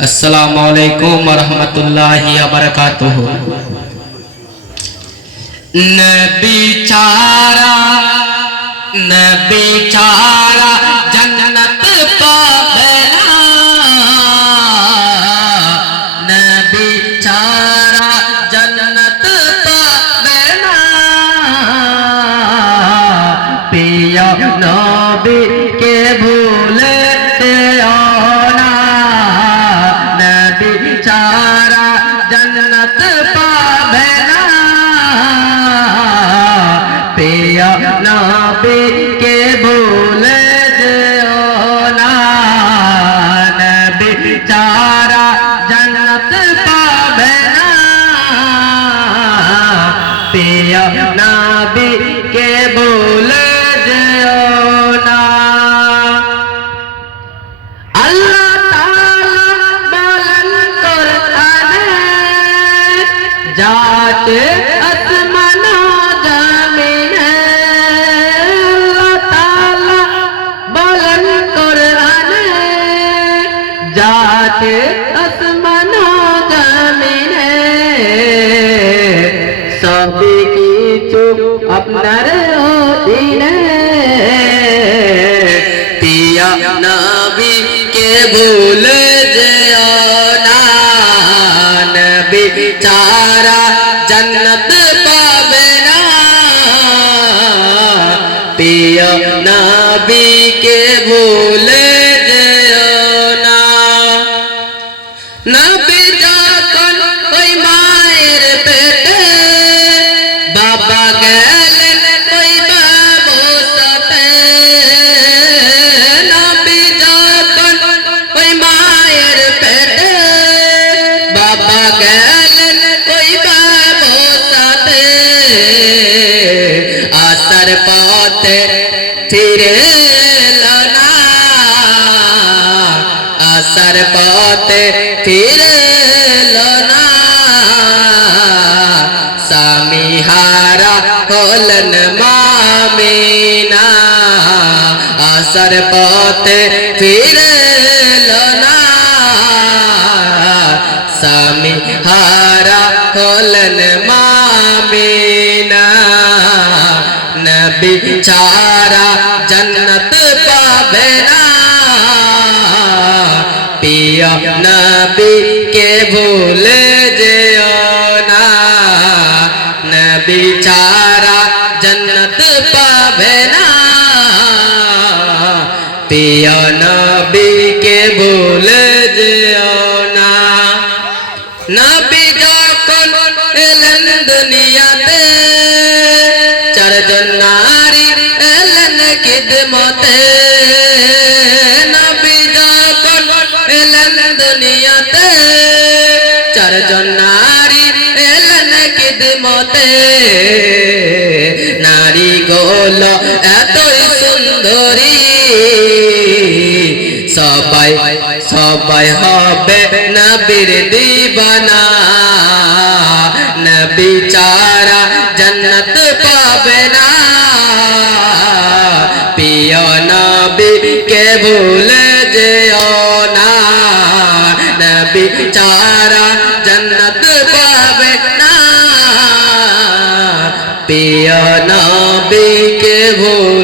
अस्सलामु अलैकुम वरहमतुल्लाहि वबरकातुहू। नबी चारा जन्नत पावेना, नबी चारा जन्नत पावेना। पिया नबी के भूलते ना, नबी चारा जन्नत पावेना। पिया नबी के भूल ना, नबी चारा जन्नत पावेना। पिया नबी के भूल ना। अल्लाह ताला बोलन कुराने, जाते आसमाना जमीन। अल्लाह ताला बोलन कुराने, जाते आसमाना जमीन। सभी কিছু আপনার অধীনে। पिया नबी के भूल ना, नबी चारा जन्नत पावेना। पिया नबी के भूल ना। नबी যখন ওই মায়ের পেটে, বাবা গেলেন ওই বাবুর সাথে। নবী যখন ওই মায়ের পেটে, বাবা গেলেন ওই বাবুর সাথে। আসার পথে ফিরে এলো না, আসার পথে ফিরে এলো না। স্বামী হারা হলেন মামিনা, আসার পথে ফিরে এলো না। স্বামী হারা হলেন মামিনা। নবী চারা জন্নত পাবে না। पिया नबी के भूल ना, नबी चारा जन्नत पावेना। पिया नबी के भूल ना। नबी যখন এলেন দুনিয়াতে, চারজন নারী এলেন খিদমতে। নবী যখন এলেন দুনিয়াতে, চারজন নারী এলেন খিদমতে। নারী গুলো এতই সুন্দরী, সবাই সবাই হবে নবীর দিবানা। নবী চারা জন্নত পাবে না। পিয়া নবী কে ভুল না, নবী চারা জন্নত পাবে না। পিয়া নবী কে ভুল